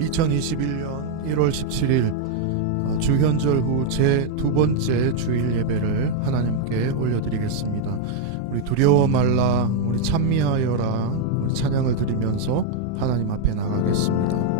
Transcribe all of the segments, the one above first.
2021년 1월 17일 주현절 후 제 두 번째 주일 예배를 하나님께 올려드리겠습니다. 우리 두려워 말라, 우리 찬미하여라, 우리 찬양을 드리면서 하나님 앞에 나가겠습니다.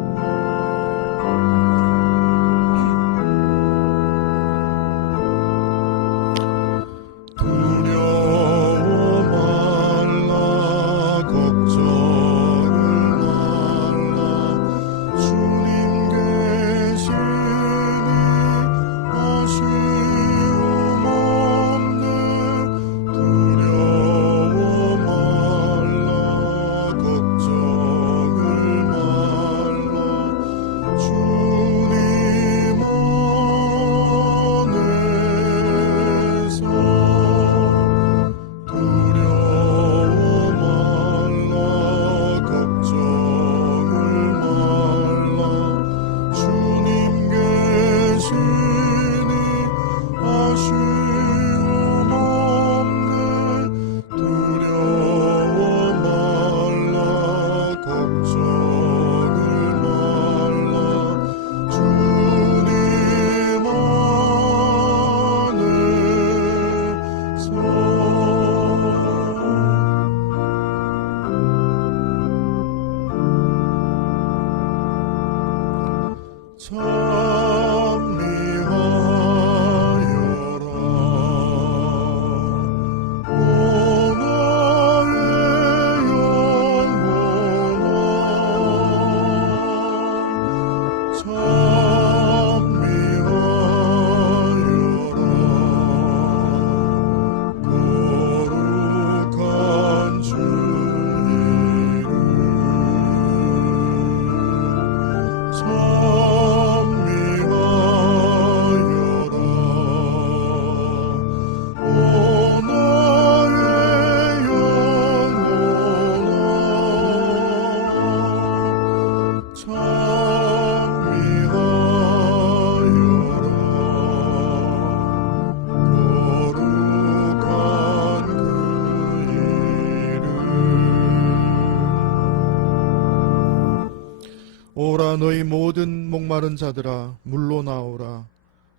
오라 너희 모든 목마른 자들아 물로 나오라.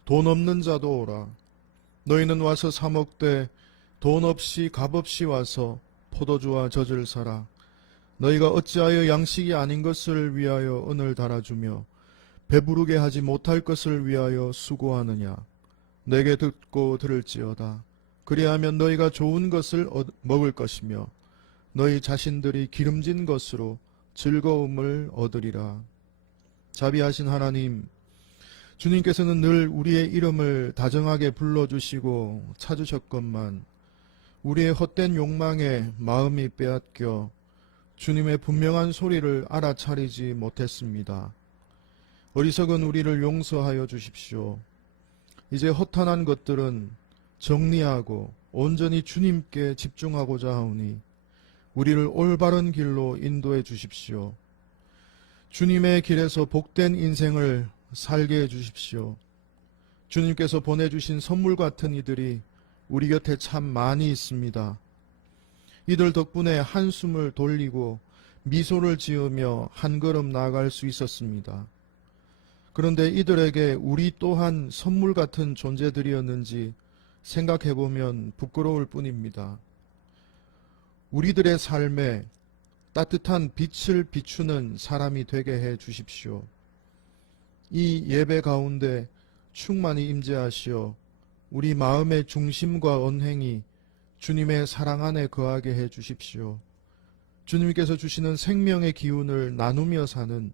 돈 없는 자도 오라. 너희는 와서 사 먹되 돈 없이 값없이 와서 포도주와 젖을 사라. 너희가 어찌하여 양식이 아닌 것을 위하여 은을 달아주며 배부르게 하지 못할 것을 위하여 수고하느냐. 내게 듣고 들을지어다. 그리하면 너희가 좋은 것을 먹을 것이며 너희 자신들이 기름진 것으로 즐거움을 얻으리라. 자비하신 하나님, 주님께서는 늘 우리의 이름을 다정하게 불러주시고 찾으셨건만 우리의 헛된 욕망에 마음이 빼앗겨 주님의 분명한 소리를 알아차리지 못했습니다. 어리석은 우리를 용서하여 주십시오. 이제 허탄한 것들은 정리하고 온전히 주님께 집중하고자 하오니 우리를 올바른 길로 인도해 주십시오. 주님의 길에서 복된 인생을 살게 해 주십시오. 주님께서 보내주신 선물 같은 이들이 우리 곁에 참 많이 있습니다. 이들 덕분에 한숨을 돌리고 미소를 지으며 한 걸음 나아갈 수 있었습니다. 그런데 이들에게 우리 또한 선물 같은 존재들이었는지 생각해보면 부끄러울 뿐입니다. 우리들의 삶에 따뜻한 빛을 비추는 사람이 되게 해 주십시오. 이 예배 가운데 충만히 임재하시어 우리 마음의 중심과 언행이 주님의 사랑 안에 거하게 해 주십시오. 주님께서 주시는 생명의 기운을 나누며 사는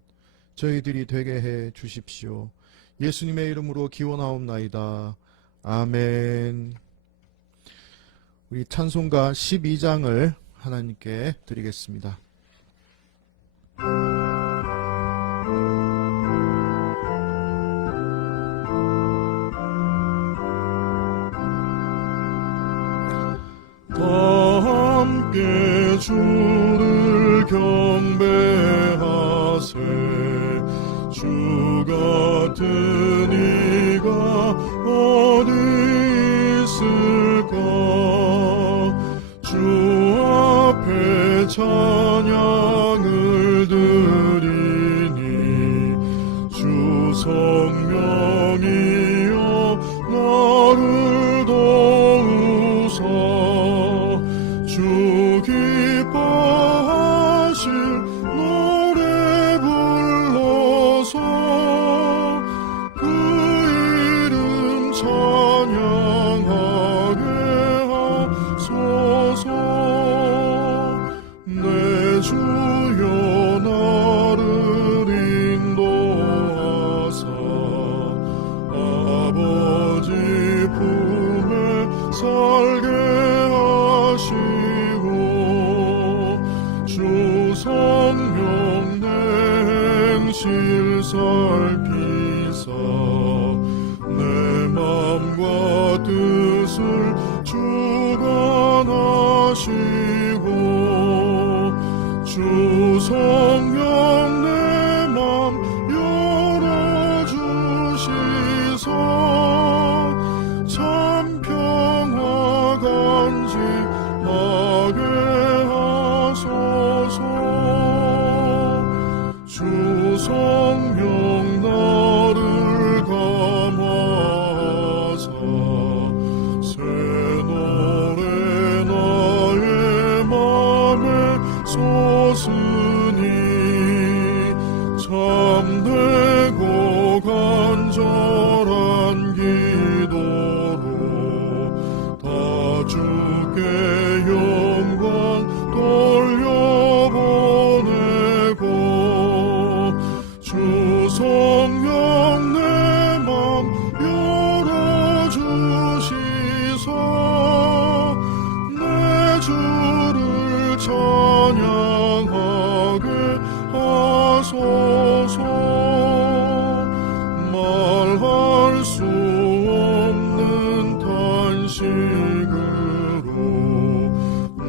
저희들이 되게 해 주십시오. 예수님의 이름으로 기원하옵나이다. 아멘. 우리 찬송가 12장을 하나님께 드리겠습니다. 다 함께 주를 경배하세. 주 같은 이가 어디 있을까. 주 앞에 찬양을 드리니 하소서. 주 성령 나를 감화하사 새 노래 나의 맘에 솟으니 참되고 간절한 기도로 다 주께 영광 돌려보내고 주 성령 내 맘 열어주시사 내 주를 찬양하게 하소서. 말할 수 없는 탄식으로 날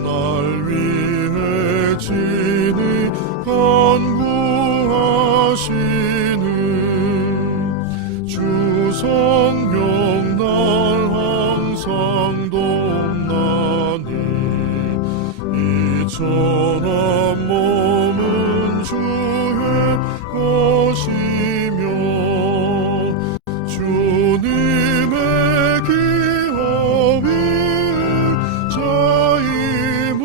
위해 친히 간구하시는 주 성령 날 항상 돕나니 이천한 몸은 주의 것이며 주님의 기어 위에 자임을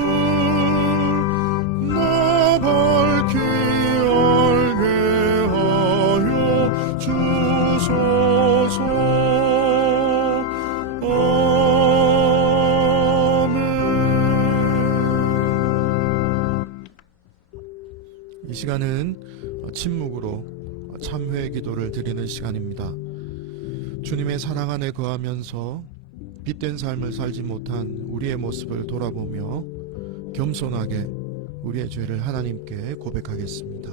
나 밝히 알게 하여 주소서. 이 시간은 침묵으로 참회의 기도를 드리는 시간입니다. 주님의 사랑 안에 거하면서 빛된 삶을 살지 못한 우리의 모습을 돌아보며 겸손하게 우리의 죄를 하나님께 고백하겠습니다.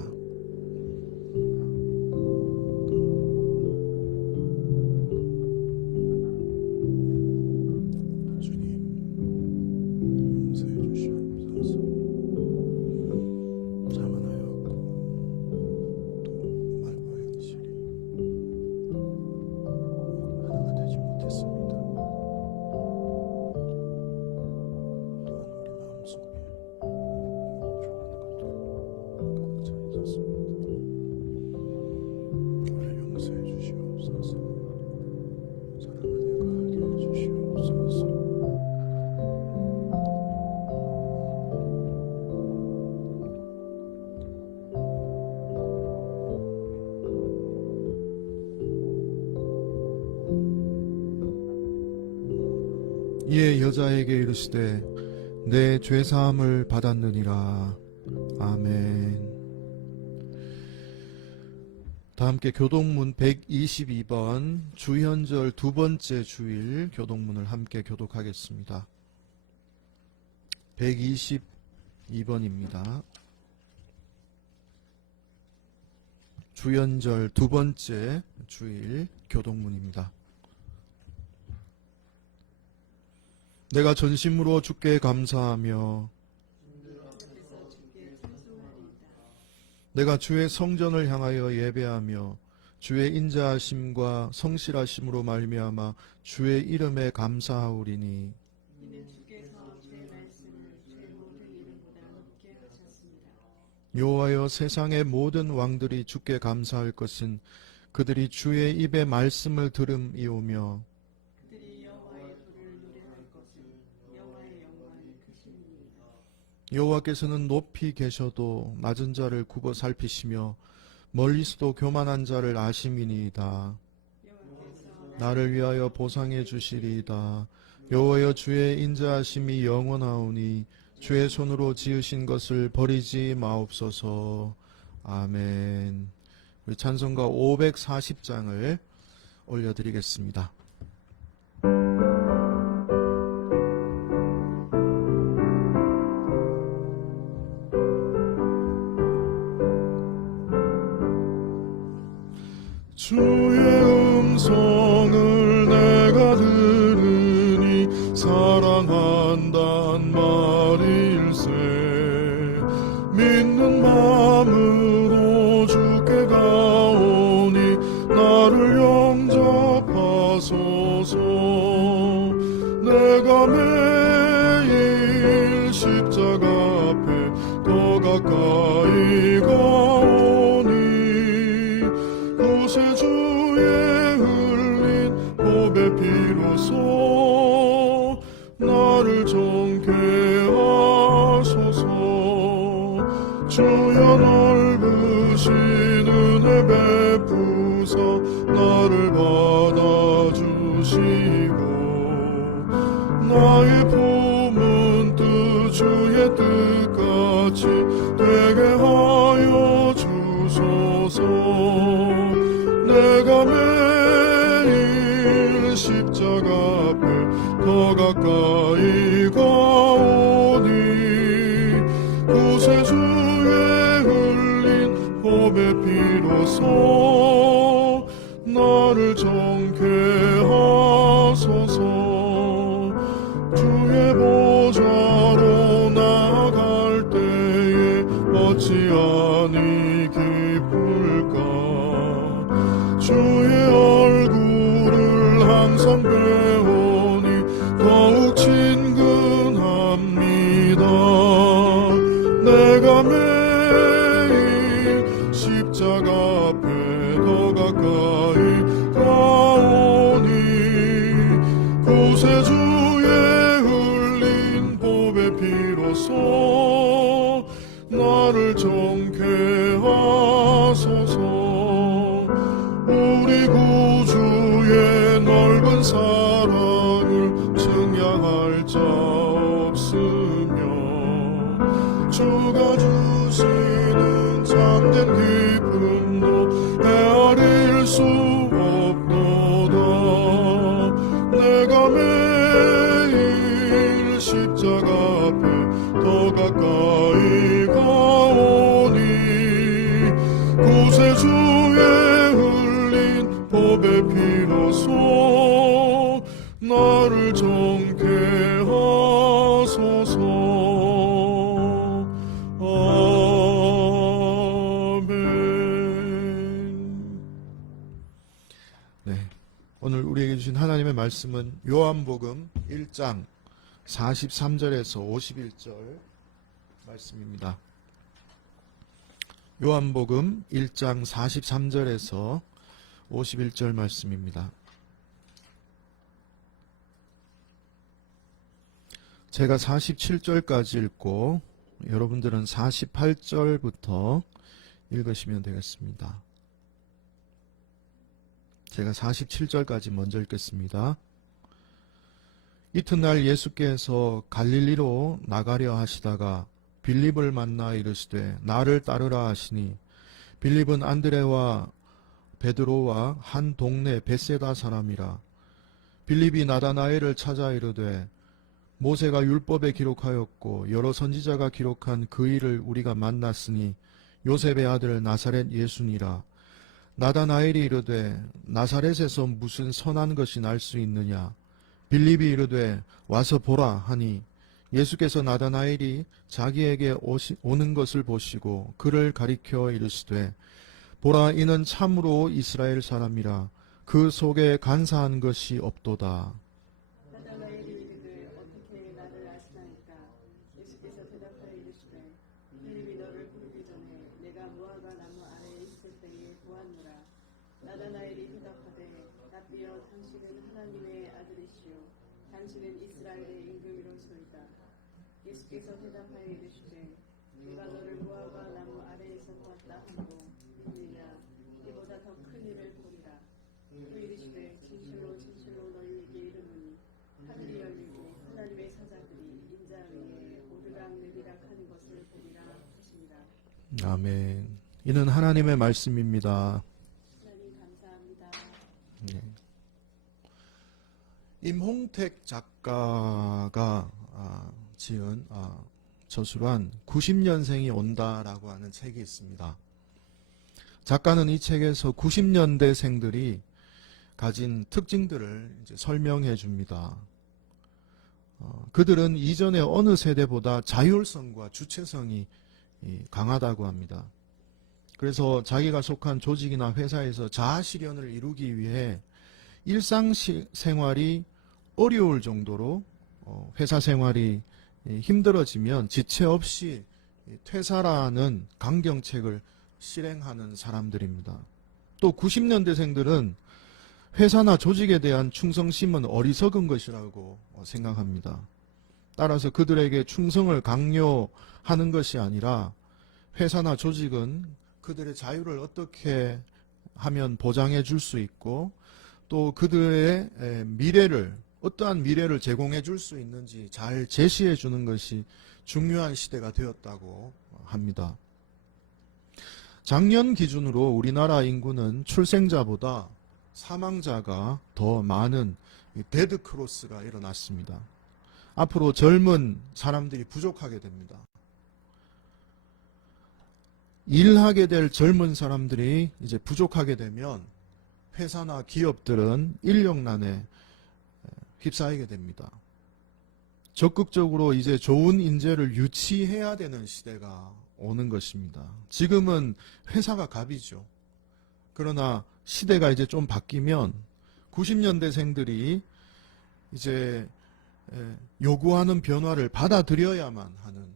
이에 여자에게 이르시되 내 죄사함을 받았느니라. 아멘. 다 함께 교독문 122번 주현절 두 번째 주일 교독문을 함께 교독하겠습니다. 122번입니다. 주현절 두 번째 주일 교독문입니다. 내가 전심으로 주께 감사하며 내가 주의 성전을 향하여 예배하며 주의 인자하심과 성실하심으로 말미암아 주의 이름에 감사하오리니 여호와여 세상의 모든 왕들이 주께 감사할 것은 그들이 주의 입의 말씀을 들음이오며 여호와께서는 높이 계셔도 낮은 자를 굽어 살피시며 멀리서도 교만한 자를 아심이니이다. 나를 위하여 보상해 주시리이다. 여호와여 주의 인자하심이 영원하오니 주의 손으로 지으신 것을 버리지 마옵소서. 아멘. 우리 찬송가 540장을 올려드리겠습니다. 주의 음성을 내가 들으니 사랑한단 말일세. 믿는 마음으로 주께 가오니 나를 영접하소서. 내가 매일 십자가 앞에 더 가까이 가오니 구세주의 흘린 보배 피로써 나를 정케 하소서. 주여 넓으신 은혜 베푸사 나를 받아주시고 나의 품은 뜻 주의 뜻같이 되게 하여 주소서. 내가 매일 십자가 앞에 더 가까이 가오니 구세주의 흘린 보배 피로써 나를 정케 하소서. 주의 보좌로 나아갈 때에 어찌하니 기쁠까. 주의 얼굴을 항상 배우니 더욱 친근합니다. 내가 매일 십자가 앞에 더 가까이 가오니 구세주의 흘린 보배 피로써 나를 정케 하소서. 우리 구주의 넓은 사랑을 증량할 자 없으며 주가 주시는 참된 기쁨도 헤아릴 수 없도다. 내가 매일 십자가 앞에 더 가까이 가오니 구세주의 흘린 보배 피로써 나를 정케 하소서. 아멘. 네, 오늘 우리에게 주신 하나님의 말씀은 요한복음 1장 43절에서 51절 말씀입니다. 요한복음 1장 43절에서 51절 말씀입니다. 제가 47절까지 읽고 여러분들은 48절부터 읽으시면 되겠습니다. 제가 47절까지 먼저 읽겠습니다. 이튿날 예수께서 갈릴리로 나가려 하시다가 빌립을 만나 이르시되 나를 따르라 하시니 빌립은 안드레와 베드로와 한 동네 벳세다 사람이라. 빌립이 나다나엘을 찾아 이르되 모세가 율법에 기록하였고 여러 선지자가 기록한 그 일을 우리가 만났으니 요셉의 아들 나사렛 예수니라. 나다나엘이 이르되 나사렛에서 무슨 선한 것이 날 수 있느냐. 빌립이 이르되 와서 보라 하니 예수께서 나다나엘이 자기에게 오는 것을 보시고 그를 가리켜 이르시되 보라 이는 참으로 이스라엘 사람이라. 그 속에 간사한 것이 없도다. 나다나엘이 이르되 어떻게 나를 아시나이까. 예수께서 대답하여 이르시되 빌립이 너를 부르기 전에 내가 무화과 나무 아래에 있을 때에 보았노라. 나다나엘이 대답하되 랍비여 당신은 하나님의 아들이시요 당신은 이스라엘의 임금이로소이다. 예수께서 대답하여 이르시되 내가 너를 무화과 나무 아래에서 보았다 하고 믿느냐. 이보다 더 큰 일을 보리라. 또 이르시되 진실로 진실로 너희에게 이르노니 하늘이 열리고 하나님의 사자들이 인자 위에 오르락 내리락 하는 것을 보리라 하시니라. 아멘. 이는 하나님의 말씀입니다. 하나님 감사합니다. 네. 임홍택 작가가 지은 저술한 90년생이 온다라고 하는 책이 있습니다. 작가는 이 책에서 90년대생들이 가진 특징들을 이제 설명해 줍니다. 그들은 이전의 어느 세대보다 자율성과 주체성이 강하다고 합니다. 그래서 자기가 속한 조직이나 회사에서 자아실현을 이루기 위해 일상생활이 어려울 정도로 회사 생활이 힘들어지면 지체 없이 퇴사라는 강경책을 실행하는 사람들입니다. 또 90년대생들은 회사나 조직에 대한 충성심은 어리석은 것이라고 생각합니다. 따라서 그들에게 충성을 강요하는 것이 아니라 회사나 조직은 그들의 자유를 어떻게 하면 보장해 줄 수 있고 또 그들의 미래를 어떠한 미래를 제공해 줄 수 있는지 잘 제시해 주는 것이 중요한 시대가 되었다고 합니다. 작년 기준으로 우리나라 인구는 출생자보다 사망자가 더 많은 데드 크로스가 일어났습니다. 앞으로 젊은 사람들이 부족하게 됩니다. 일하게 될 젊은 사람들이 이제 부족하게 되면 회사나 기업들은 인력난에 휩싸이게 됩니다. 적극적으로 이제 좋은 인재를 유치해야 되는 시대가 오는 것입니다. 지금은 회사가 갑이죠. 그러나 시대가 이제 좀 바뀌면 90년대생들이 이제 요구하는 변화를 받아들여야만 하는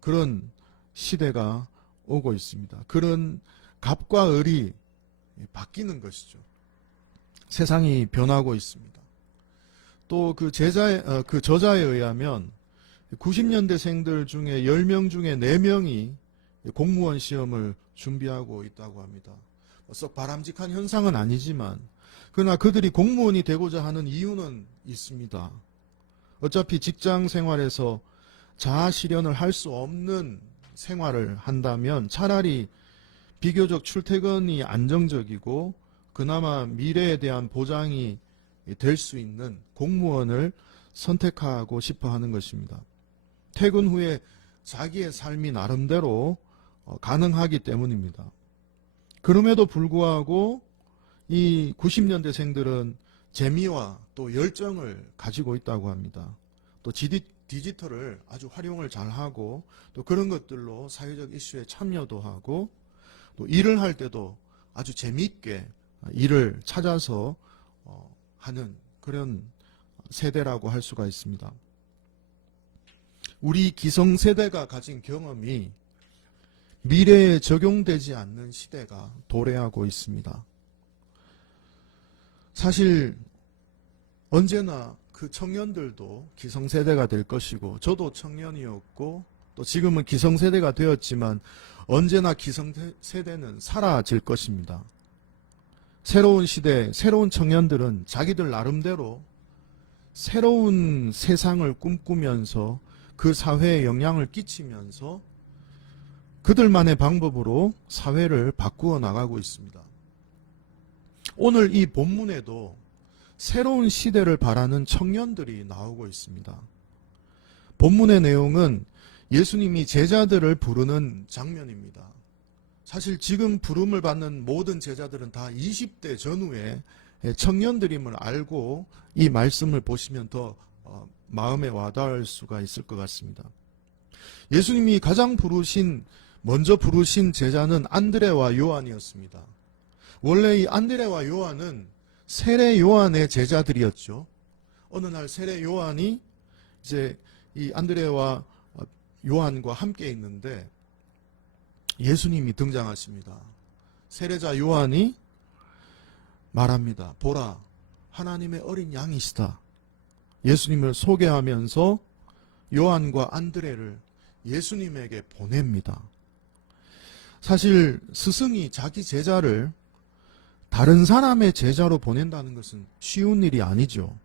그런 시대가 오고 있습니다. 그런 갑과 을이 바뀌는 것이죠. 세상이 변하고 있습니다. 또 그 저자에 의하면 90년대생들 중에 10명 중에 4명이 공무원 시험을 준비하고 있다고 합니다. 썩 바람직한 현상은 아니지만 그러나 그들이 공무원이 되고자 하는 이유는 있습니다. 어차피 직장 생활에서 자아 실현을 할 수 없는 생활을 한다면 차라리 비교적 출퇴근이 안정적이고 그나마 미래에 대한 보장이 될 수 있는 공무원을 선택하고 싶어 하는 것입니다. 퇴근 후에 자기의 삶이 나름대로 가능하기 때문입니다. 그럼에도 불구하고 이 90년대생들은 재미와 또 열정을 가지고 있다고 합니다. 또 디지털을 아주 활용을 잘하고 또 그런 것들로 사회적 이슈에 참여도 하고 또 일을 할 때도 아주 재미있게 일을 찾아서 하는 그런 세대라고 할 수가 있습니다. 우리 기성세대가 가진 경험이 미래에 적용되지 않는 시대가 도래하고 있습니다. 사실 언제나 그 청년들도 기성세대가 될 것이고 저도 청년이었고 또 지금은 기성세대가 되었지만 언제나 기성세대는 사라질 것입니다. 새로운 시대, 새로운 청년들은 자기들 나름대로 새로운 세상을 꿈꾸면서 그 사회에 영향을 끼치면서 그들만의 방법으로 사회를 바꾸어 나가고 있습니다. 오늘 이 본문에도 새로운 시대를 바라는 청년들이 나오고 있습니다. 본문의 내용은 예수님이 제자들을 부르는 장면입니다. 사실 지금 부름을 받는 모든 제자들은 다 20대 전후의 청년들임을 알고 이 말씀을 보시면 더 마음에 와닿을 수가 있을 것 같습니다. 예수님이 먼저 부르신 제자는 안드레와 요한이었습니다. 원래 이 안드레와 요한은 세례 요한의 제자들이었죠. 어느 날 세례 요한이 이제 이 안드레와 요한과 함께 있는데 예수님이 등장하십니다. 세례자 요한이 말합니다. 보라, 하나님의 어린 양이시다. 예수님을 소개하면서 요한과 안드레를 예수님에게 보냅니다. 사실 스승이 자기 제자를 다른 사람의 제자로 보낸다는 것은 쉬운 일이 아니죠.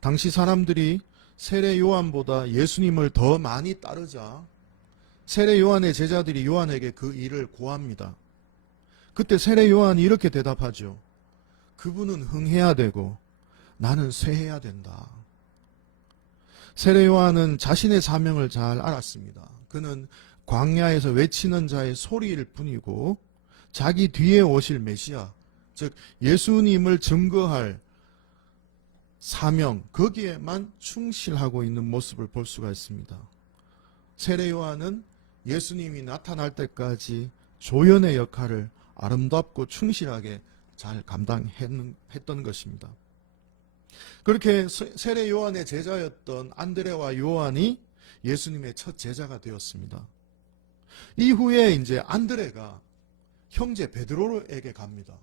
당시 사람들이 세례 요한보다 예수님을 더 많이 따르자 세례 요한의 제자들이 요한에게 그 일을 고합니다. 그때 세례 요한이 이렇게 대답하죠. 그분은 흥해야 되고 나는 쇠해야 된다. 세례 요한은 자신의 사명을 잘 알았습니다. 그는 광야에서 외치는 자의 소리일 뿐이고 자기 뒤에 오실 메시아, 즉 예수님을 증거할 사명, 거기에만 충실하고 있는 모습을 볼 수가 있습니다. 세례 요한은 예수님이 나타날 때까지 조연의 역할을 아름답고 충실하게 잘 감당했던 것입니다. 그렇게 세례 요한의 제자였던 안드레와 요한이 예수님의 첫 제자가 되었습니다. 이후에 이제 안드레가 형제 베드로에게 갑니다.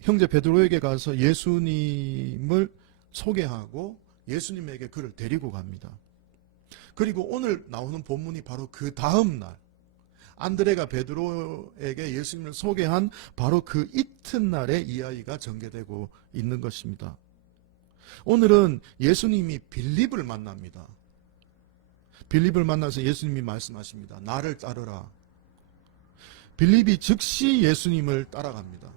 형제 베드로에게 가서 예수님을 소개하고 예수님에게 그를 데리고 갑니다. 그리고 오늘 나오는 본문이 바로 그 다음 날 안드레가 베드로에게 예수님을 소개한 바로 그 이튿날에 이 아이가 전개되고 있는 것입니다. 오늘은 예수님이 빌립을 만납니다. 빌립을 만나서 예수님이 말씀하십니다. 나를 따르라. 빌립이 즉시 예수님을 따라갑니다.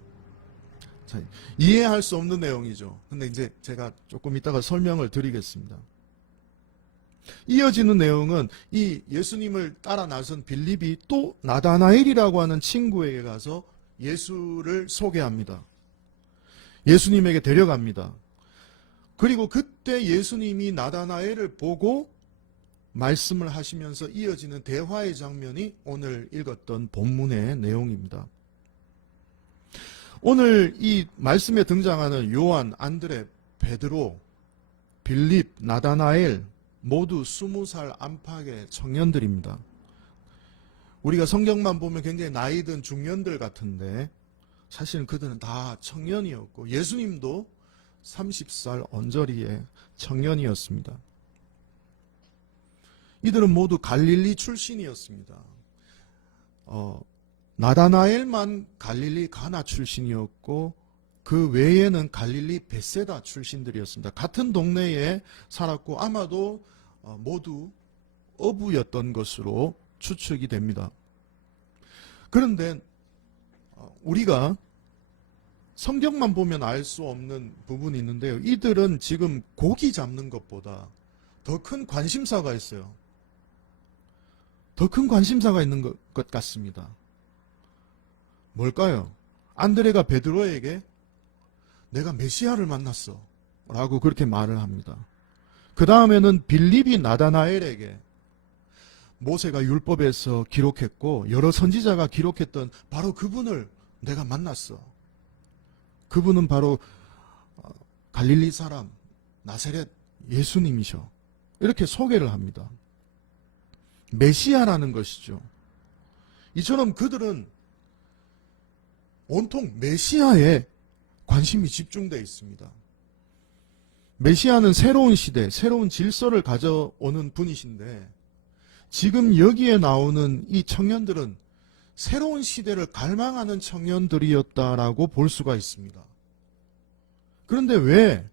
자, 이해할 수 없는 내용이죠. 근데 이제 제가 조금 이따가 설명을 드리겠습니다. 이어지는 내용은 이 예수님을 따라 나선 빌립이 또 나다나엘이라고 하는 친구에게 가서 예수를 소개합니다. 예수님에게 데려갑니다. 그리고 그때 예수님이 나다나엘을 보고 말씀을 하시면서 이어지는 대화의 장면이 오늘 읽었던 본문의 내용입니다. 오늘 이 말씀에 등장하는 요한, 안드레, 베드로, 빌립, 나다나엘 모두 20살 안팎의 청년들입니다. 우리가 성경만 보면 굉장히 나이 든 중년들 같은데 사실은 그들은 다 청년이었고 예수님도 30살 언저리의 청년이었습니다. 이들은 모두 갈릴리 출신이었습니다. 나다나엘만 갈릴리 가나 출신이었고 그 외에는 갈릴리 벳세다 출신들이었습니다. 같은 동네에 살았고 아마도 모두 어부였던 것으로 추측이 됩니다. 그런데 우리가 성경만 보면 알 수 없는 부분이 있는데요. 이들은 지금 고기 잡는 것보다 더 큰 관심사가 있어요. 더 큰 관심사가 있는 것 같습니다. 뭘까요? 안드레가 베드로에게 내가 메시아를 만났어 라고 그렇게 말을 합니다. 그 다음에는 빌립이 나다나엘에게 모세가 율법에서 기록했고 여러 선지자가 기록했던 바로 그분을 내가 만났어. 그분은 바로 갈릴리 사람 나사렛 예수님이셔. 이렇게 소개를 합니다. 메시아라는 것이죠. 이처럼 그들은 온통 메시아에 관심이 집중되어 있습니다. 메시아는 새로운 시대, 새로운 질서를 가져오는 분이신데 지금 여기에 나오는 이 청년들은 새로운 시대를 갈망하는 청년들이었다라고 볼 수가 있습니다. 그런데 왜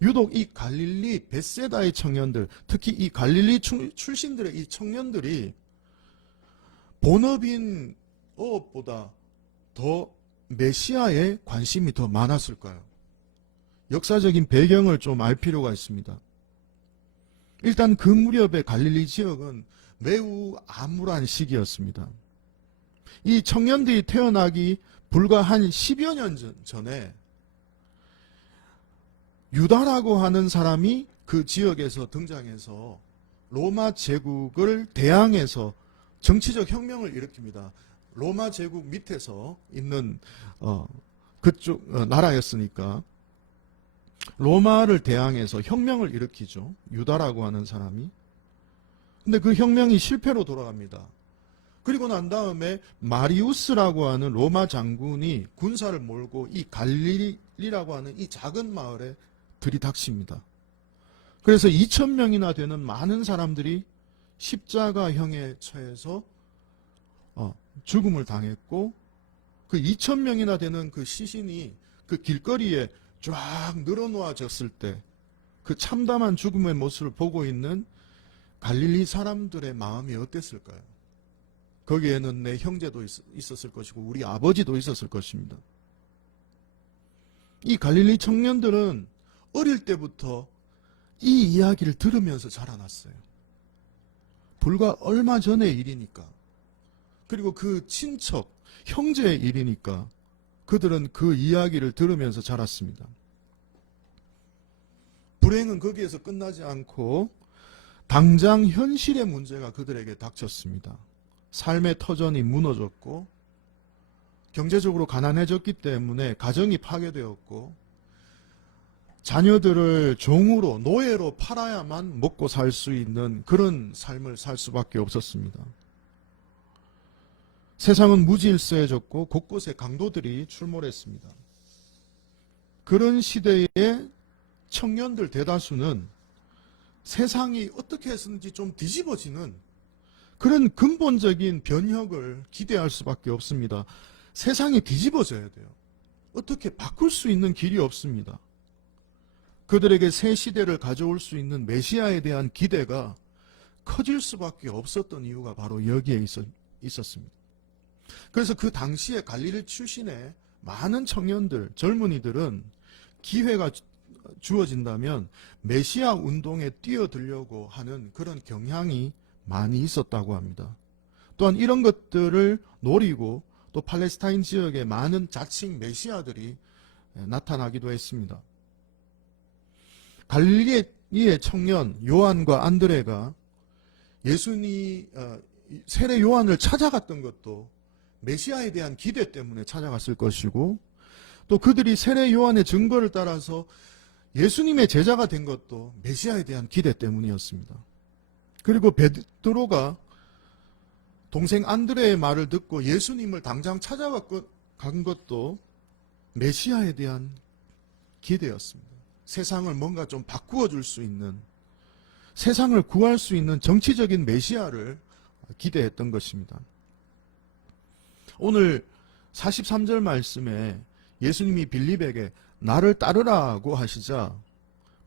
유독 이 갈릴리 벳세다의 청년들, 특히 이 갈릴리 출신들의 이 청년들이 본업인 어업보다 더 메시아에 관심이 더 많았을까요? 역사적인 배경을 좀 알 필요가 있습니다. 일단 그 무렵의 갈릴리 지역은 매우 암울한 시기였습니다. 이 청년들이 태어나기 불과 한 10여 년 전에 유다라고 하는 사람이 그 지역에서 등장해서 로마 제국을 대항해서 정치적 혁명을 일으킵니다. 로마 제국 밑에서 있는 그쪽 나라였으니까 로마를 대항해서 혁명을 일으키죠. 유다라고 하는 사람이. 근데 그 혁명이 실패로 돌아갑니다. 그리고 난 다음에 마리우스라고 하는 로마 장군이 군사를 몰고 이 갈릴리라고 하는 이 작은 마을에 들이닥칩니다. 그래서 2,000명이나 되는 많은 사람들이 십자가형에 처해서 죽음을 당했고 그 2,000명이나 되는 그 시신이 그 길거리에 쫙 늘어놓아졌을 때 그 참담한 죽음의 모습을 보고 있는 갈릴리 사람들의 마음이 어땠을까요? 거기에는 내 형제도 있었을 것이고 우리 아버지도 있었을 것입니다. 이 갈릴리 청년들은 어릴 때부터 이 이야기를 들으면서 자라났어요. 불과 얼마 전의 일이니까. 그리고 그 친척, 형제의 일이니까 그들은 그 이야기를 들으면서 자랐습니다. 불행은 거기에서 끝나지 않고 당장 현실의 문제가 그들에게 닥쳤습니다. 삶의 터전이 무너졌고 경제적으로 가난해졌기 때문에 가정이 파괴되었고 자녀들을 종으로 노예로 팔아야만 먹고 살 수 있는 그런 삶을 살 수밖에 없었습니다. 세상은 무질서해졌고 곳곳에 강도들이 출몰했습니다. 그런 시대의 청년들 대다수는 세상이 어떻게 해서든지 좀 뒤집어지는 그런 근본적인 변혁을 기대할 수밖에 없습니다. 세상이 뒤집어져야 돼요. 어떻게 바꿀 수 있는 길이 없습니다. 그들에게 새 시대를 가져올 수 있는 메시아에 대한 기대가 커질 수밖에 없었던 이유가 바로 여기에 있었습니다. 그래서 그 당시에 갈릴리 출신의 많은 청년들, 젊은이들은 기회가 주어진다면 메시아 운동에 뛰어들려고 하는 그런 경향이 많이 있었다고 합니다. 또한 이런 것들을 노리고 또 팔레스타인 지역에 많은 자칭 메시아들이 나타나기도 했습니다. 갈릴리의 청년 요한과 안드레가 세례 요한을 찾아갔던 것도 메시아에 대한 기대 때문에 찾아갔을 것이고, 또 그들이 세례 요한의 증거를 따라서 예수님의 제자가 된 것도 메시아에 대한 기대 때문이었습니다. 그리고 베드로가 동생 안드레의 말을 듣고 예수님을 당장 찾아간 것도 메시아에 대한 기대였습니다. 세상을 뭔가 좀 바꾸어 줄 수 있는, 세상을 구할 수 있는 정치적인 메시아를 기대했던 것입니다. 오늘 43절 말씀에 예수님이 빌립에게 나를 따르라고 하시자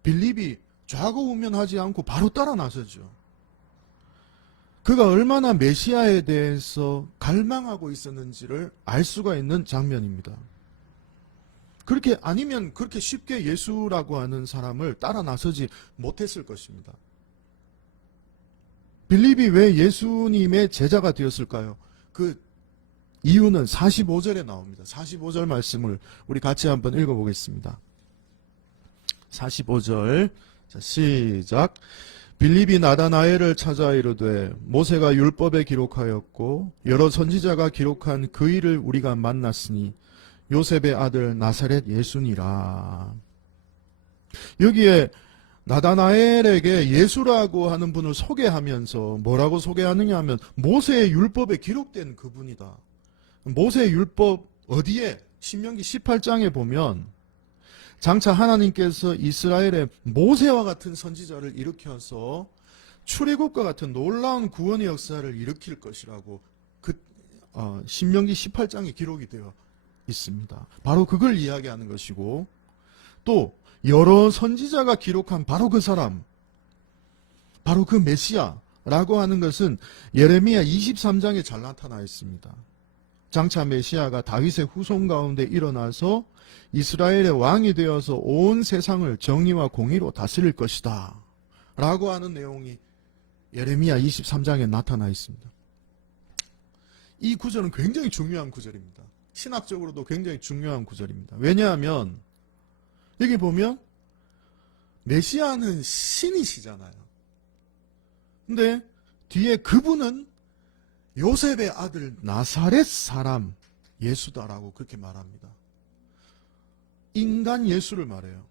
빌립이 좌고우면하지 않고 바로 따라 나서죠. 그가 얼마나 메시아에 대해서 갈망하고 있었는지를 알 수가 있는 장면입니다. 아니면 그렇게 쉽게 예수라고 하는 사람을 따라 나서지 못했을 것입니다. 빌립이 왜 예수님의 제자가 되었을까요? 그 이유는 45절에 나옵니다. 45절 말씀을 우리 같이 한번 읽어보겠습니다. 45절, 자, 시작. 빌립이 나다나엘을 찾아 이르되 모세가 율법에 기록하였고 여러 선지자가 기록한 그 일을 우리가 만났으니 요셉의 아들 나사렛 예수니라. 여기에 나다나엘에게 예수라고 하는 분을 소개하면서 뭐라고 소개하느냐 하면 모세의 율법에 기록된 그분이다. 모세의 율법 어디에? 신명기 18장에 보면 장차 하나님께서 이스라엘에 모세와 같은 선지자를 일으켜서 출애굽과 같은 놀라운 구원의 역사를 일으킬 것이라고 신명기 18장에 기록이 되어 있습니다. 바로 그걸 이야기하는 것이고, 또 여러 선지자가 기록한 바로 그 사람, 바로 그 메시아라고 하는 것은 예레미야 23장에 잘 나타나 있습니다. 장차 메시아가 다윗의 후손 가운데 일어나서 이스라엘의 왕이 되어서 온 세상을 정의와 공의로 다스릴 것이다 라고 하는 내용이 예레미야 23장에 나타나 있습니다. 이 구절은 굉장히 중요한 구절입니다. 신학적으로도 굉장히 중요한 구절입니다. 왜냐하면 여기 보면 메시아는 신이시잖아요. 근데 뒤에 그분은 요셉의 아들 나사렛 사람 예수다라고 그렇게 말합니다. 인간 예수를 말해요.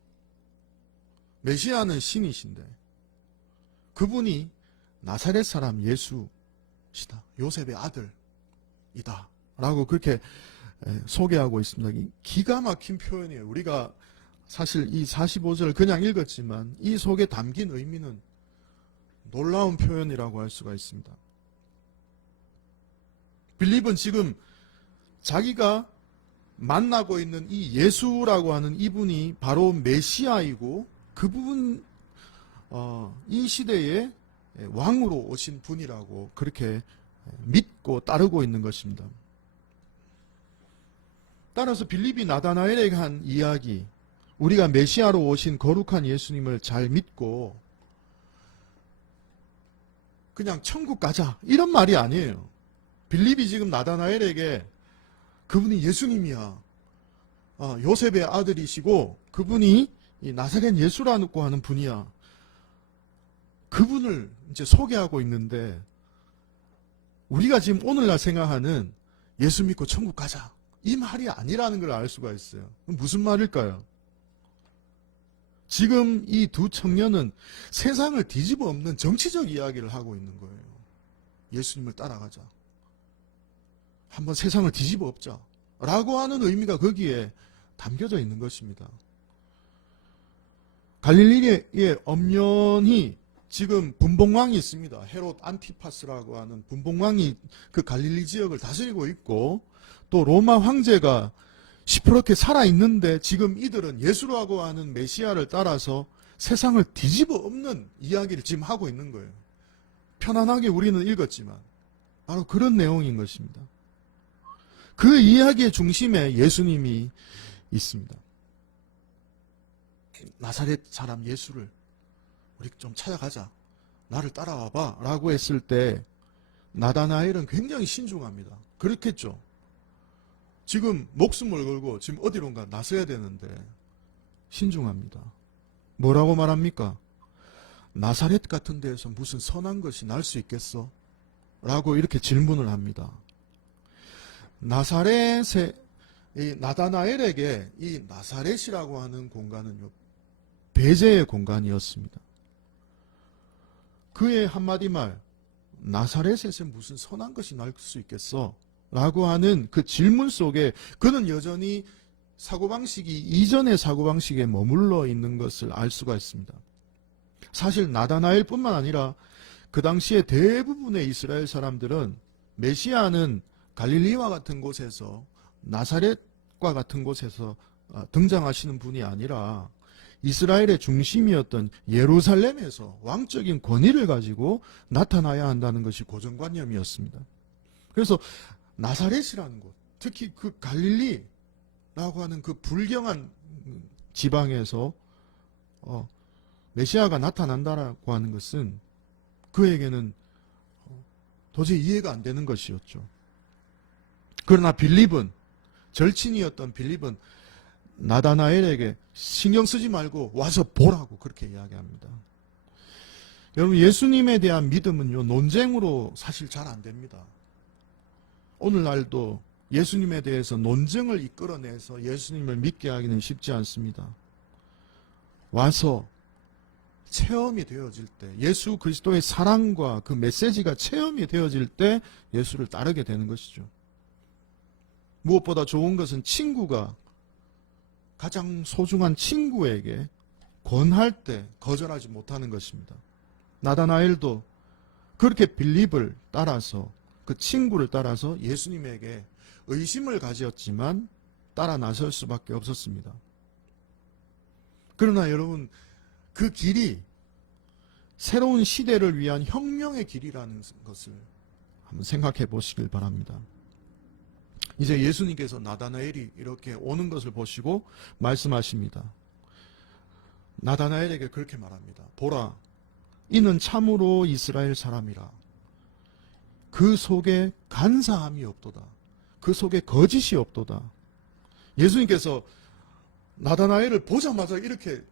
메시아는 신이신데 그분이 나사렛 사람 예수시다. 요셉의 아들이다 라고 그렇게 소개하고 있습니다. 기가 막힌 표현이에요. 우리가 사실 이 45절을 그냥 읽었지만 이 속에 담긴 의미는 놀라운 표현이라고 할 수가 있습니다. 빌립은 지금 자기가 만나고 있는 이 예수라고 하는 이분이 바로 메시아이고 그분 이 시대의 왕으로 오신 분이라고 그렇게 믿고 따르고 있는 것입니다. 따라서 빌립이 나다나엘에게 한 이야기, 우리가 메시아로 오신 거룩한 예수님을 잘 믿고 그냥 천국 가자 이런 말이 아니에요. 빌립이 지금 나다나엘에게 그분이 예수님이야, 요셉의 아들이시고 그분이 이 나사렛 예수라고 하는 분이야, 그분을 이제 소개하고 있는데 우리가 지금 오늘날 생각하는 예수 믿고 천국 가자 이 말이 아니라는 걸 알 수가 있어요. 무슨 말일까요? 지금 이 두 청년은 세상을 뒤집어 엎는 정치적 이야기를 하고 있는 거예요. 예수님을 따라가자. 한번 세상을 뒤집어 엎자. 라고 하는 의미가 거기에 담겨져 있는 것입니다. 갈릴리에 엄연히 지금 분봉왕이 있습니다. 헤롯 안티파스라고 하는 분봉왕이 그 갈릴리 지역을 다스리고 있고, 또 로마 황제가 시퍼렇게 살아있는데 지금 이들은 예수라고 하는 메시아를 따라서 세상을 뒤집어 엎는 이야기를 지금 하고 있는 거예요. 편안하게 우리는 읽었지만 바로 그런 내용인 것입니다. 그 이야기의 중심에 예수님이 있습니다. 나사렛 사람 예수를 우리 좀 찾아가자. 나를 따라와봐. 라고 했을 때 나다나엘은 굉장히 신중합니다. 그렇겠죠. 지금 목숨을 걸고 지금 어디론가 나서야 되는데 신중합니다. 뭐라고 말합니까? 나사렛 같은 데에서 무슨 선한 것이 날 수 있겠어? 라고 이렇게 질문을 합니다. 나사렛의 이 나다나엘에게 이 나사렛이라고 하는 공간은요, 배제의 공간이었습니다. 그의 한마디 말, 나사렛에서 무슨 선한 것이 날 수 있겠어? 라고 하는 그 질문 속에 그는 여전히 사고방식이 이전의 사고방식에 머물러 있는 것을 알 수가 있습니다. 사실 나다나엘뿐만 아니라 그 당시에 대부분의 이스라엘 사람들은 메시아는 갈릴리와 같은 곳에서, 나사렛과 같은 곳에서 등장하시는 분이 아니라 이스라엘의 중심이었던 예루살렘에서 왕적인 권위를 가지고 나타나야 한다는 것이 고정관념이었습니다. 그래서 나사렛이라는 곳, 특히 그 갈릴리라고 하는 그 불경한 지방에서 메시아가 나타난다라고 하는 것은 그에게는 도저히 이해가 안 되는 것이었죠. 그러나 빌립은, 절친이었던 빌립은 나다나엘에게 신경 쓰지 말고 와서 보라고 그렇게 이야기합니다. 여러분, 예수님에 대한 믿음은요, 논쟁으로 사실 잘 안 됩니다. 오늘날도 예수님에 대해서 논쟁을 이끌어내서 예수님을 믿게 하기는 쉽지 않습니다. 와서 체험이 되어질 때, 예수 그리스도의 사랑과 그 메시지가 체험이 되어질 때 예수를 따르게 되는 것이죠. 무엇보다 좋은 것은 친구가, 가장 소중한 친구에게 권할 때 거절하지 못하는 것입니다. 나다나엘도 그렇게 빌립을 따라서, 그 친구를 따라서 예수님에게 의심을 가졌지만 따라 나설 수밖에 없었습니다. 그러나 여러분, 그 길이 새로운 시대를 위한 혁명의 길이라는 것을 한번 생각해 보시길 바랍니다. 이제 예수님께서 나다나엘이 이렇게 오는 것을 보시고 말씀하십니다. 나다나엘에게 그렇게 말합니다. 보라, 이는 참으로 이스라엘 사람이라. 그 속에 간사함이 없도다. 그 속에 거짓이 없도다. 예수님께서 나다나엘을 보자마자 이렇게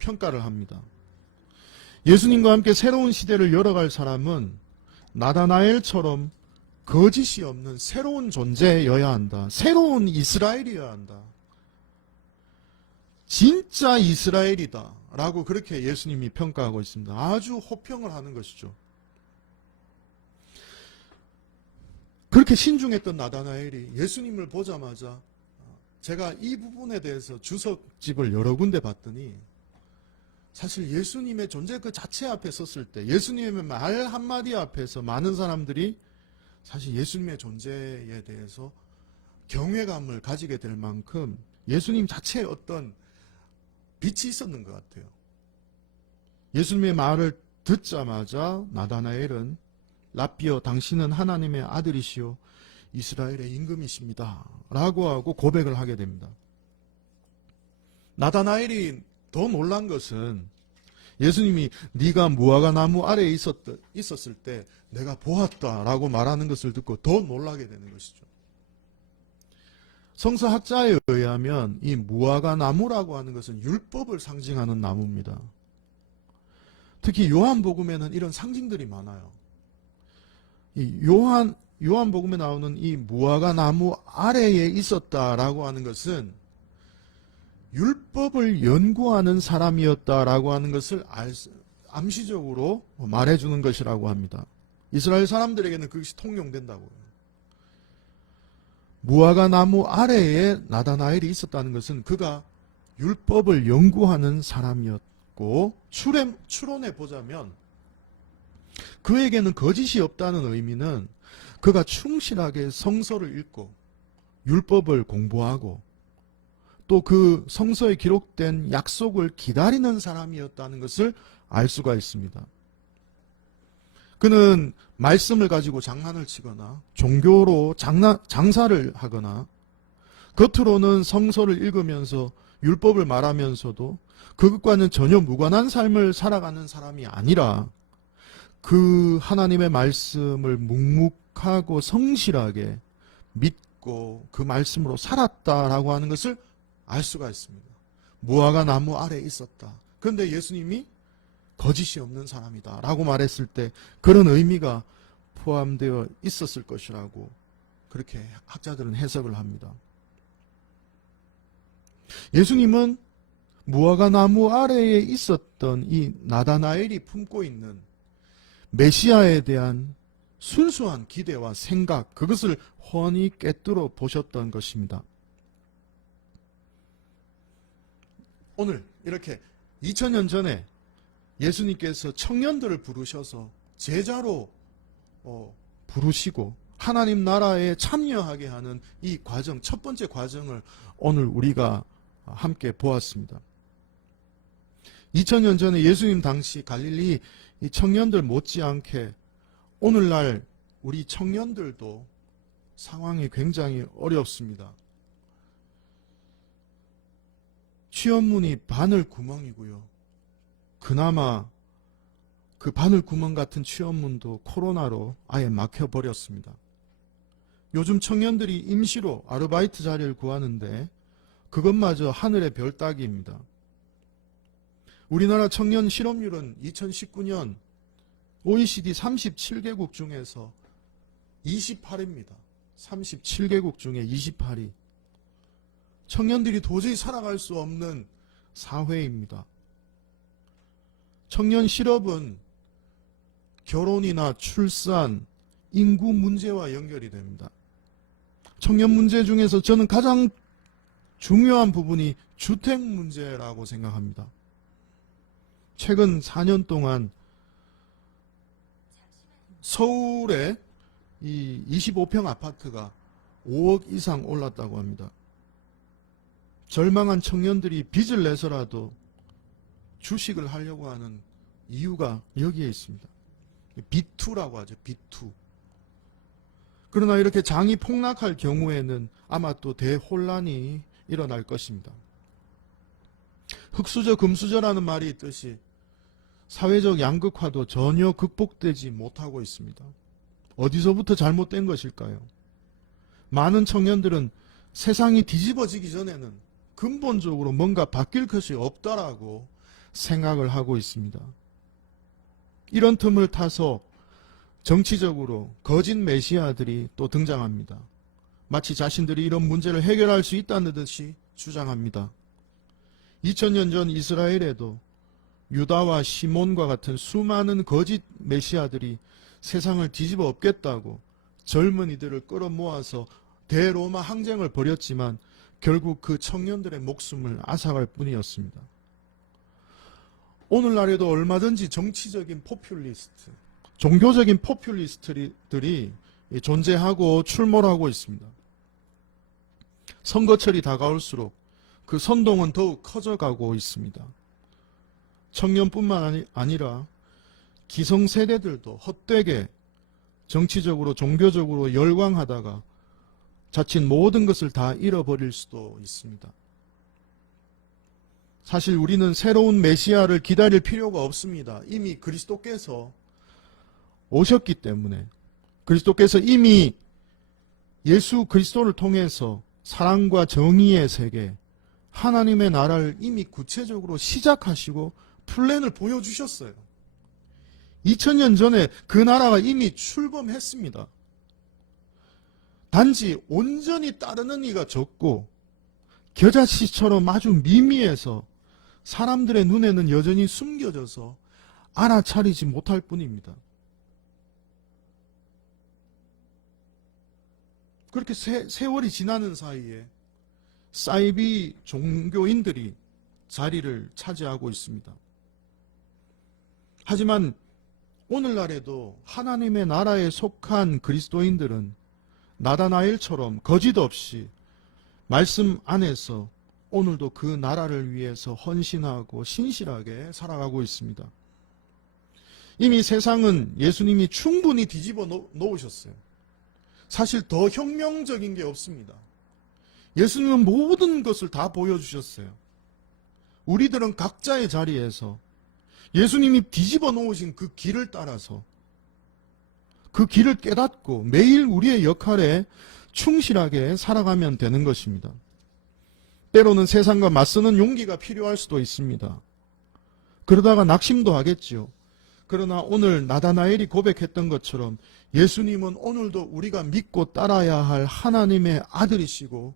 평가를 합니다. 예수님과 함께 새로운 시대를 열어갈 사람은 나다나엘처럼 거짓이 없는 새로운 존재여야 한다. 새로운 이스라엘이어야 한다. 진짜 이스라엘이다. 라고 그렇게 예수님이 평가하고 있습니다. 아주 호평을 하는 것이죠. 그렇게 신중했던 나다나엘이 예수님을 보자마자, 제가 이 부분에 대해서 주석집을 여러 군데 봤더니 사실 예수님의 존재 그 자체 앞에 섰을 때, 예수님의 말 한마디 앞에서 많은 사람들이 사실 예수님의 존재에 대해서 경외감을 가지게 될 만큼 예수님 자체의 어떤 빛이 있었는 것 같아요. 예수님의 말을 듣자마자 나다나엘은 랍비여, 당신은 하나님의 아들이시오 이스라엘의 임금이십니다 라고 하고 고백을 하게 됩니다. 나다나엘이 더 놀란 것은 예수님이 네가 무화과 나무 아래에 있었을 때 내가 보았다라고 말하는 것을 듣고 더 놀라게 되는 것이죠. 성서학자에 의하면 이 무화과 나무라고 하는 것은 율법을 상징하는 나무입니다. 특히 요한복음에는 이런 상징들이 많아요. 이 요한복음에 나오는 이 무화과 나무 아래에 있었다라고 하는 것은 율법을 연구하는 사람이었다라고 하는 것을 암시적으로 말해주는 것이라고 합니다. 이스라엘 사람들에게는 그것이 통용된다고요. 무화과 나무 아래에 나다나엘이 있었다는 것은 그가 율법을 연구하는 사람이었고, 추론해 보자면 그에게는 거짓이 없다는 의미는 그가 충실하게 성서를 읽고 율법을 공부하고 또 그 성서에 기록된 약속을 기다리는 사람이었다는 것을 알 수가 있습니다. 그는 말씀을 가지고 장난을 치거나 종교로 장사를 하거나 겉으로는 성서를 읽으면서 율법을 말하면서도 그것과는 전혀 무관한 삶을 살아가는 사람이 아니라 그 하나님의 말씀을 묵묵하고 성실하게 믿고 그 말씀으로 살았다라고 하는 것을 알 수가 있습니다. 무화과 나무 아래에 있었다. 그런데 예수님이 거짓이 없는 사람이다 라고 말했을 때 그런 의미가 포함되어 있었을 것이라고 그렇게 학자들은 해석을 합니다. 예수님은 무화과 나무 아래에 있었던 이 나다나엘이 품고 있는 메시아에 대한 순수한 기대와 생각, 그것을 훤히 꿰뚫어 보셨던 것입니다. 오늘 이렇게 2000년 전에 예수님께서 청년들을 부르셔서 제자로 부르시고 하나님 나라에 참여하게 하는 이 과정, 첫 번째 과정을 오늘 우리가 함께 보았습니다. 2000년 전에 예수님 당시 갈릴리 이 청년들 못지않게 오늘날 우리 청년들도 상황이 굉장히 어렵습니다. 취업문이 바늘구멍이고요. 그나마 그 바늘구멍 같은 취업문도 코로나로 아예 막혀버렸습니다. 요즘 청년들이 임시로 아르바이트 자리를 구하는데 그것마저 하늘의 별 따기입니다. 우리나라 청년 실업률은 2019년 OECD 37개국 중에서 28위입니다. 37개국 중에 28위. 청년들이 도저히 살아갈 수 없는 사회입니다. 청년 실업은 결혼이나 출산, 인구 문제와 연결이 됩니다. 청년 문제 중에서 저는 가장 중요한 부분이 주택 문제라고 생각합니다. 최근 4년 동안 서울에 이 25평 아파트가 5억 이상 올랐다고 합니다. 절망한 청년들이 빚을 내서라도 주식을 하려고 하는 이유가 여기에 있습니다. B2라고 하죠. B2. 그러나 이렇게 장이 폭락할 경우에는 아마 또 대혼란이 일어날 것입니다. 흑수저 금수저라는 말이 있듯이 사회적 양극화도 전혀 극복되지 못하고 있습니다. 어디서부터 잘못된 것일까요? 많은 청년들은 세상이 뒤집어지기 전에는 근본적으로 뭔가 바뀔 것이 없다라고 생각을 하고 있습니다. 이런 틈을 타서 정치적으로 거짓 메시아들이 또 등장합니다. 마치 자신들이 이런 문제를 해결할 수 있다는 듯이 주장합니다. 2000년 전 이스라엘에도 유다와 시몬과 같은 수많은 거짓 메시아들이 세상을 뒤집어 엎겠다고 젊은이들을 끌어모아서 대로마 항쟁을 벌였지만 결국 그 청년들의 목숨을 앗아갈 뿐이었습니다. 오늘날에도 얼마든지 정치적인 포퓰리스트, 종교적인 포퓰리스트들이 존재하고 출몰하고 있습니다. 선거철이 다가올수록 그 선동은 더욱 커져가고 있습니다. 청년뿐만 아니라 기성세대들도 헛되게 정치적으로 종교적으로 열광하다가 자칫 모든 것을 다 잃어버릴 수도 있습니다. 사실 우리는 새로운 메시아를 기다릴 필요가 없습니다. 이미 그리스도께서 오셨기 때문에, 그리스도께서 이미 예수 그리스도를 통해서 사랑과 정의의 세계, 하나님의 나라를 이미 구체적으로 시작하시고 플랜을 보여주셨어요. 2000년 전에 그 나라가 이미 출범했습니다. 단지 온전히 따르는 이가 적고 겨자씨처럼 아주 미미해서 사람들의 눈에는 여전히 숨겨져서 알아차리지 못할 뿐입니다. 그렇게 세월이 지나는 사이에 사이비 종교인들이 자리를 차지하고 있습니다. 하지만 오늘날에도 하나님의 나라에 속한 그리스도인들은 나다나엘처럼 거짓 없이 말씀 안에서 오늘도 그 나라를 위해서 헌신하고 신실하게 살아가고 있습니다. 이미 세상은 예수님이 충분히 뒤집어 놓으셨어요. 사실 더 혁명적인 게 없습니다. 예수님은 모든 것을 다 보여주셨어요. 우리들은 각자의 자리에서 예수님이 뒤집어 놓으신 그 길을 따라서 그 길을 깨닫고 매일 우리의 역할에 충실하게 살아가면 되는 것입니다. 때로는 세상과 맞서는 용기가 필요할 수도 있습니다. 그러다가 낙심도 하겠지요. 그러나 오늘 나다나엘이 고백했던 것처럼 예수님은 오늘도 우리가 믿고 따라야 할 하나님의 아들이시고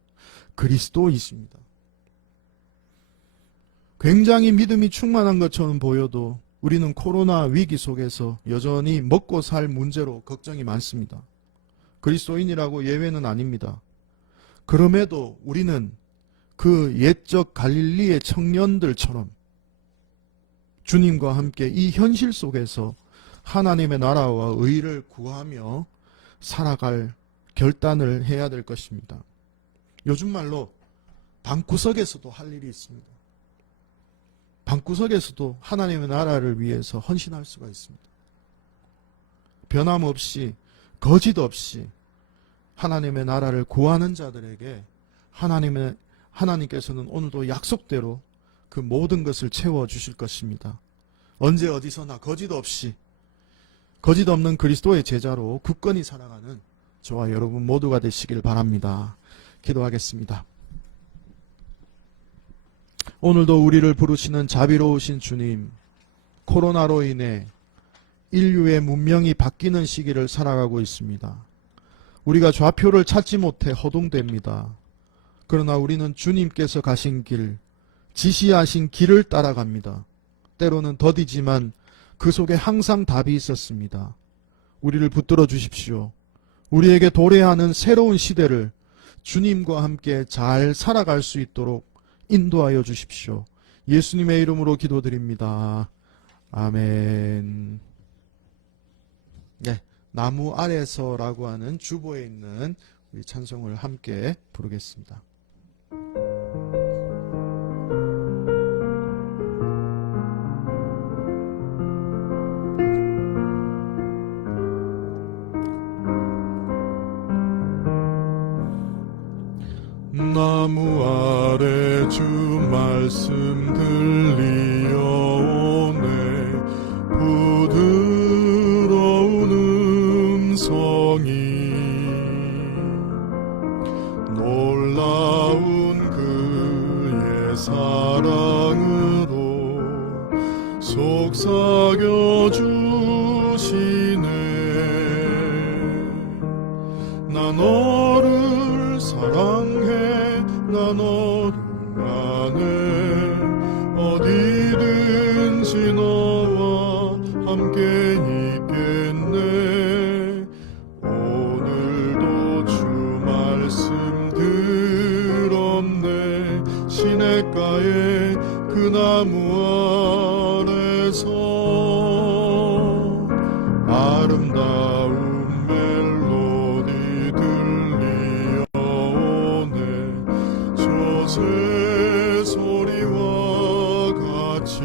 그리스도이십니다. 굉장히 믿음이 충만한 것처럼 보여도 우리는 코로나 위기 속에서 여전히 먹고 살 문제로 걱정이 많습니다. 그리스도인이라고 예외는 아닙니다. 그럼에도 우리는 그 옛적 갈릴리의 청년들처럼 주님과 함께 이 현실 속에서 하나님의 나라와 의를 구하며 살아갈 결단을 해야 될 것입니다. 요즘 말로 방구석에서도 할 일이 있습니다. 방구석에서도 하나님의 나라를 위해서 헌신할 수가 있습니다. 변함없이 거짓 없이 하나님의 나라를 구하는 자들에게 하나님께서는 오늘도 약속대로 그 모든 것을 채워주실 것입니다. 언제 어디서나 거짓 없이 거짓 없는 그리스도의 제자로 굳건히 살아가는 저와 여러분 모두가 되시길 바랍니다. 기도하겠습니다. 오늘도 우리를 부르시는 자비로우신 주님, 코로나로 인해 인류의 문명이 바뀌는 시기를 살아가고 있습니다. 우리가 좌표를 찾지 못해 허둥댑니다. 그러나 우리는 주님께서 가신 길, 지시하신 길을 따라갑니다. 때로는 더디지만 그 속에 항상 답이 있었습니다. 우리를 붙들어 주십시오. 우리에게 도래하는 새로운 시대를 주님과 함께 잘 살아갈 수 있도록 인도하여 주십시오. 예수님의 이름으로 기도드립니다. 아멘. 네, 나무 아래서라고 하는 주보에 있는 우리 찬송을 함께 부르겠습니다. 나무 아래 주 말씀 들리어오네. 부드러운 음성이 놀라운 그의 사랑으로 속삭여 주시네. 나 너를 사랑해. 나 너를 아네. 어디든지 너와 함께 있겠네. 오늘도 주 말씀 들었네. 시냇가에 그 나무 아래서 아름다운 멜로디 들리어오네. 새 소리와 같이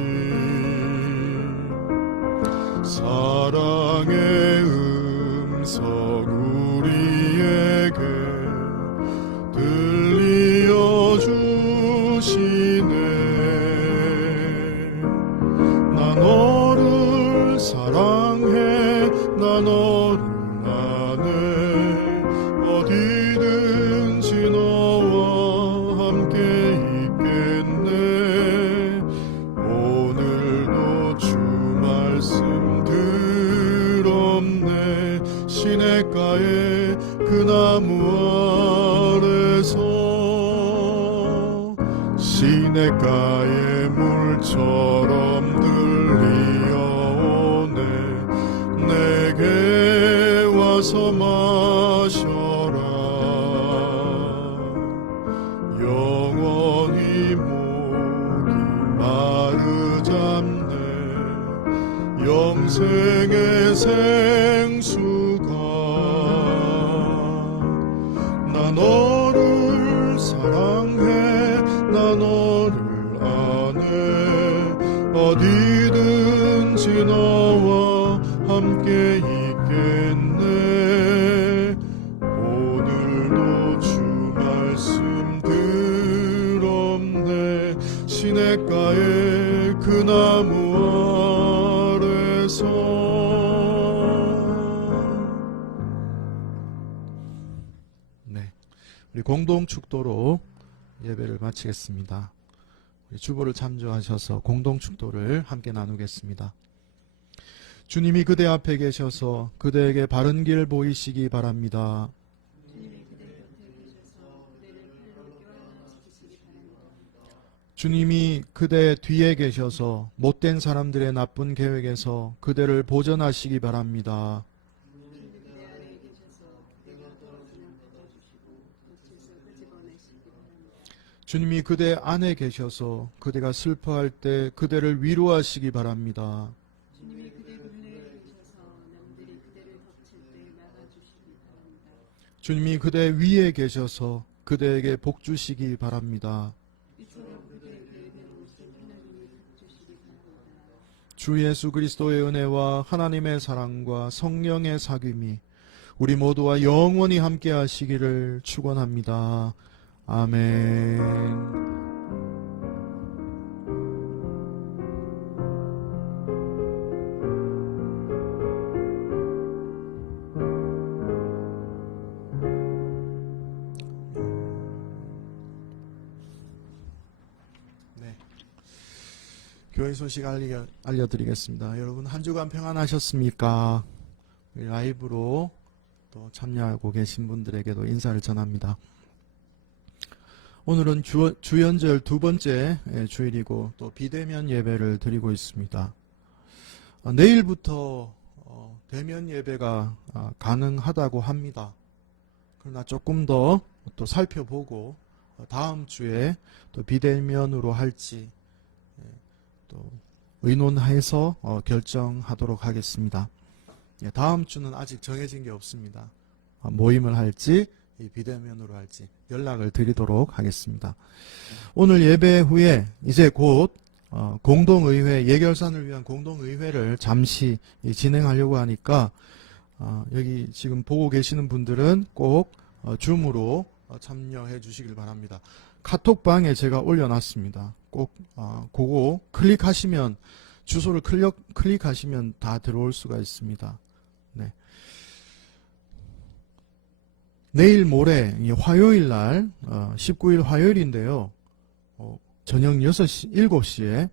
사랑의 음성 우리에게 들려주시네. 나 너를 사랑해. 나 너를 아네. 어디든지 너와 함께 있겠네. 오늘도 주 말씀 들었네. 시냇가에 그 나무 아래서 시냇가의 물처럼 들리어오네. 내게 와서 마셔라. 영원히 목이 마르잡네. 영생의 생수가 나 너를 사랑해. 나 너를 아네. 어디든지 너와 함께 있겠네. 오늘도 주 말씀 들었네. 시냇가의 그 나무 아래서. 네, 우리 공동 축도로 예배를 마치겠습니다. 우리 주보를 참조하셔서 공동 축도를 함께 나누겠습니다. 주님이 그대 앞에 계셔서 그대에게 바른 길 보이시기 바랍니다. 주님이 그대 뒤에 계셔서 못된 사람들의 나쁜 계획에서 그대를 보전하시기 바랍니다. 주님이 그대 안에 계셔서 그대가 슬퍼할 때 그대를 위로하시기 바랍니다. 주님이 그대 굴레에 계셔서 남들이 그대를 덮칠 때 막아주시기 바랍니다. 주님이 그대 위에 계셔서 그대에게 복 주시기 바랍니다. 이처럼 그대에게 배우신 하나님이 복 주시기 바랍니다. 주 예수 그리스도의 은혜와 하나님의 사랑과 성령의 사귐이 우리 모두와 영원히 함께 하시기를 축원합니다. 아멘. 교회 소식 알려드리겠습니다. 여러분 한 주간 평안하셨습니까? 라이브로 또 참여하고 계신 분들에게도 인사를 전합니다. 오늘은 주연절 두 번째 주일이고 또 비대면 예배를 드리고 있습니다. 내일부터 대면 예배가 가능하다고 합니다. 그러나 조금 더 또 살펴보고 다음 주에 또 비대면으로 할지 또 의논해서 결정하도록 하겠습니다. 다음 주는 아직 정해진 게 없습니다. 모임을 할지 비대면으로 할지 연락을 드리도록 하겠습니다. 오늘 예배 후에 이제 곧 공동의회, 예결산을 위한 공동의회를 잠시 진행하려고 하니까 여기 지금 보고 계시는 분들은 꼭 줌으로 참여해 주시길 바랍니다. 카톡방에 제가 올려놨습니다. 꼭 그거 클릭하시면 주소를 클릭하시면 다 들어올 수가 있습니다. 네. 내일 모레 화요일 날 19일 화요일인데요. 저녁 6시, 7시에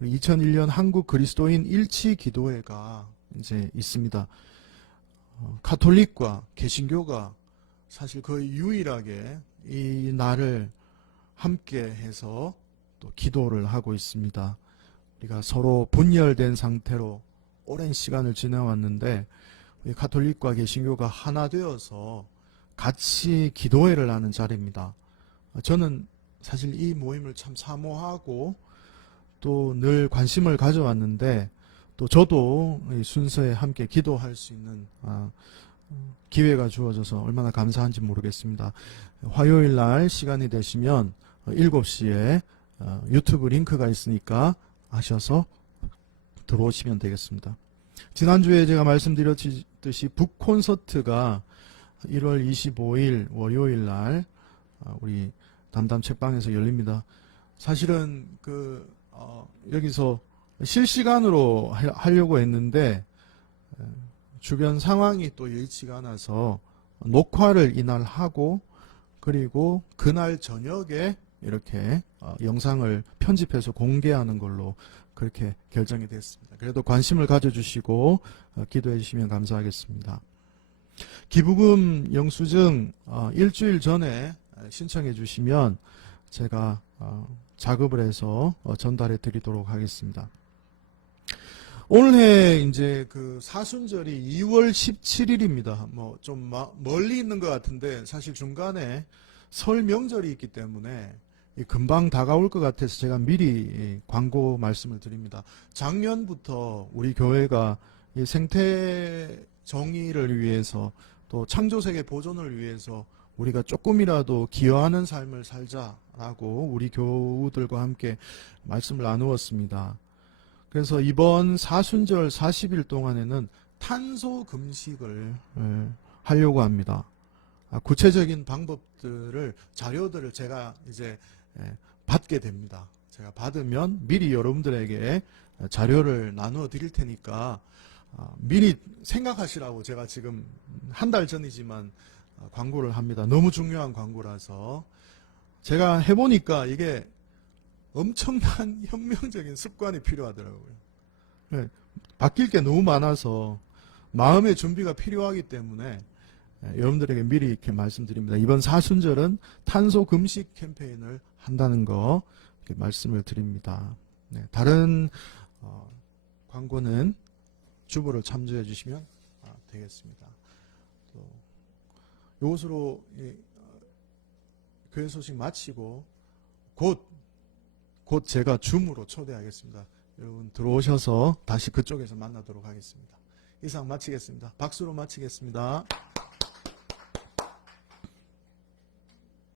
2001년 한국 그리스도인 일치 기도회가 이제 있습니다. 가톨릭과 개신교가 사실 거의 유일하게 이 날을 함께 해서 또 기도를 하고 있습니다. 우리가 서로 분열된 상태로 오랜 시간을 지나왔는데 가톨릭과 개신교가 하나 되어서 같이 기도회를 하는 자리입니다. 저는 사실 이 모임을 참 사모하고 또 늘 관심을 가져왔는데 또 저도 순서에 함께 기도할 수 있는 기회가 주어져서 얼마나 감사한지 모르겠습니다. 화요일 날 시간이 되시면 7시에 유튜브 링크가 있으니까 하셔서 들어오시면 되겠습니다. 지난주에 제가 말씀드렸듯이 북콘서트가 1월 25일 월요일 날 우리 담담 책방에서 열립니다. 사실은 여기서 실시간으로 하려고 했는데 주변 상황이 또 여의치가 않아서 녹화를 이날 하고 그리고 그날 저녁에 이렇게 영상을 편집해서 공개하는 걸로 그렇게 결정이 됐습니다. 그래도 관심을 가져주시고 기도해 주시면 감사하겠습니다. 기부금 영수증 일주일 전에 신청해 주시면 제가 작업을 해서 전달해 드리도록 하겠습니다. 올해 이제 그 사순절이 2월 17일입니다. 뭐 좀 멀리 있는 것 같은데 사실 중간에 설 명절이 있기 때문에 금방 다가올 것 같아서 제가 미리 광고 말씀을 드립니다. 작년부터 우리 교회가 이 생태 정의를 위해서 또 창조세계 보존을 위해서 우리가 조금이라도 기여하는 삶을 살자라고 우리 교우들과 함께 말씀을 나누었습니다. 그래서 이번 사순절 40일 동안에는 탄소 금식을 하려고 합니다. 구체적인 방법들을 자료들을 제가 이제 받게 됩니다. 제가 받으면 미리 여러분들에게 자료를 나누어 드릴 테니까 미리 생각하시라고 제가 지금 한 달 전이지만 광고를 합니다. 너무 중요한 광고라서 제가 해보니까 이게 엄청난 혁명적인 습관이 필요하더라고요. 바뀔 게 너무 많아서 마음의 준비가 필요하기 때문에 여러분들에게 미리 이렇게 말씀드립니다. 이번 사순절은 탄소 금식 캠페인을 한다는 거 이렇게 말씀을 드립니다. 다른 광고는 주보를 참조해 주시면 되겠습니다. 이것으로 교회 소식 마치고 곧 제가 줌으로 초대하겠습니다. 여러분 들어오셔서 다시 그쪽에서 만나도록 하겠습니다. 이상 마치겠습니다. 박수로 마치겠습니다.